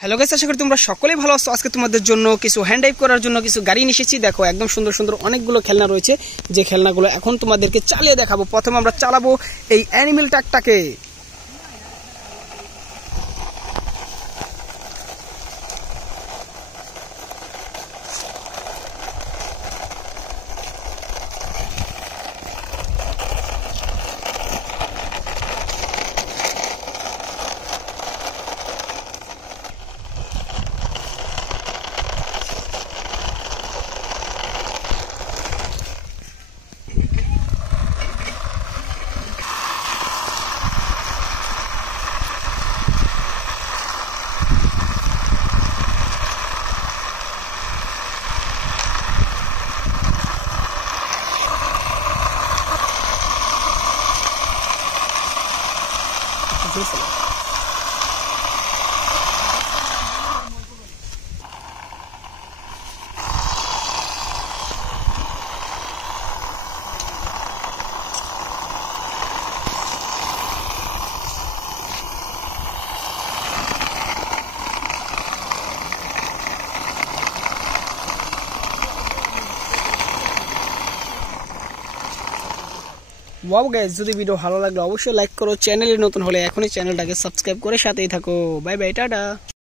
Hello guys, আশা করি তোমরা সকলেই ভালো আছো। আজকে তোমাদের জন্য কিছু হ্যান্ড ড্রাইভ করার জন্য কিছু গাড়ি নিয়ে এসেছি। দেখো, একদম সুন্দর সুন্দর অনেকগুলো খেলনা রয়েছে, যে খেলনাগুলো এখন তোমাদেরকে চালিয়ে দেখাবো। প্রথমে আমরা চালাবো এই অ্যানিমেল ট্রাকটাকে। ওয়াও গাইস, যদি ভিডিও ভালো লাগলে অবশ্যই লাইক করো। চ্যানেলে নতুন হলে এখনই চ্যানেলটাকে সাবস্ক্রাইব করে সাথেই থাকো। Bye bye, tata.